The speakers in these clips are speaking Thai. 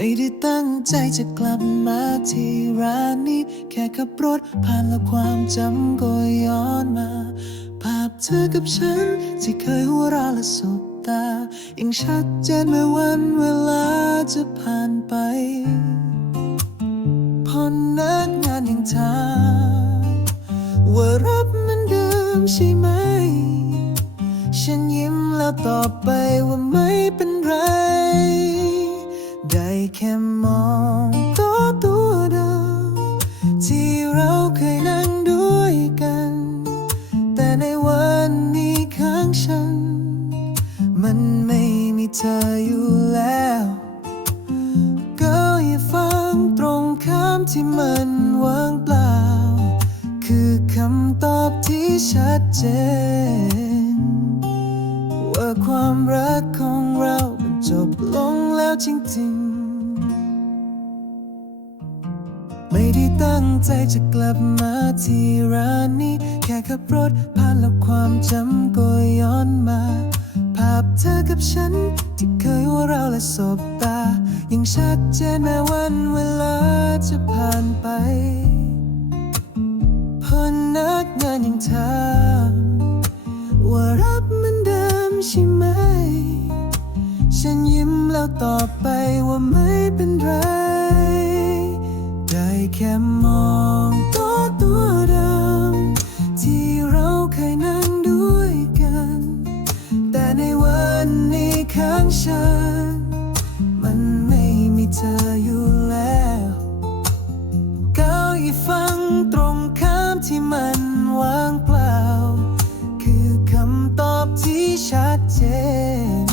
ไม่ได้ตั้งใจจะกลับมาที่ร้านนี้ แค่ขับรถผ่านแล้วความจำก็ย้อนมา ภาพเธอกับฉัน ที่เคยหัวเราะและสบตายังชัดเจนเมื่อวันเวลาจะผ่านไป พอนักงานยังถามว่ารับเหมันเดิมใช่ไหม ฉันยิ้มแล้วตอบไปว่าไม่เป็นไร มันไม่มีเธออยู่แล้ว ก็อย่าฟังตรงข้ามที่มันว่างเปล่า คือคำตอบที่ชัดเจน ว่าความรักของเรามันจบลงแล้วจริงๆ ไม่ได้ตั้งใจจะกลับมาที่ร้านนี้ แค่ขับรถผ่านแล้วความจำก็ย้อนมา ภาพเธอกับฉัน ที่เคยว่าเราและสบตา ยังชัดเจนแม้วันเวลาจะผ่านไปพอนักงานยังถามว่ารับเหมันเดิมใช่ไหม ฉันยิ้มแล้วตอบไปว่าไม่เป็นไร ได้แค่มอง ฉัน มันไม่มีเธออยู่แล้วก้าวอีฟังตรงข้ามที่มันว่างเปล่า คือคำตอบที่ชัดเจน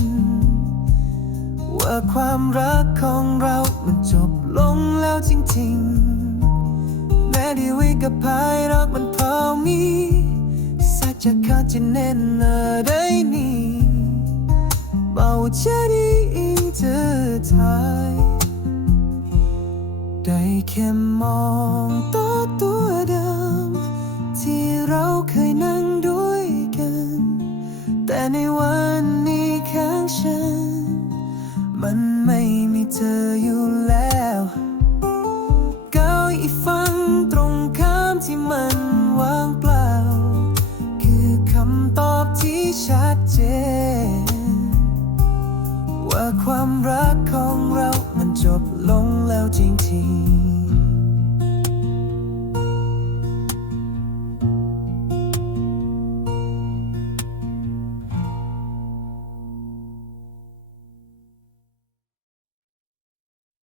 ว่าความรักของเรามันจบลงแล้วจริงๆ แม้ดีวิกับภายนอกมันพอมี สัจจะจะแน่นอะไรนี่ จะได้ยินเธอทายได้แค่มองตัวตัวเดิม ที่เราเคยนั่งด้วยกัน แต่ในวันนี้ข้างฉัน มันไม่มีเธออยู่ ว่าความรักของเรามันจบลงแล้วจริงๆ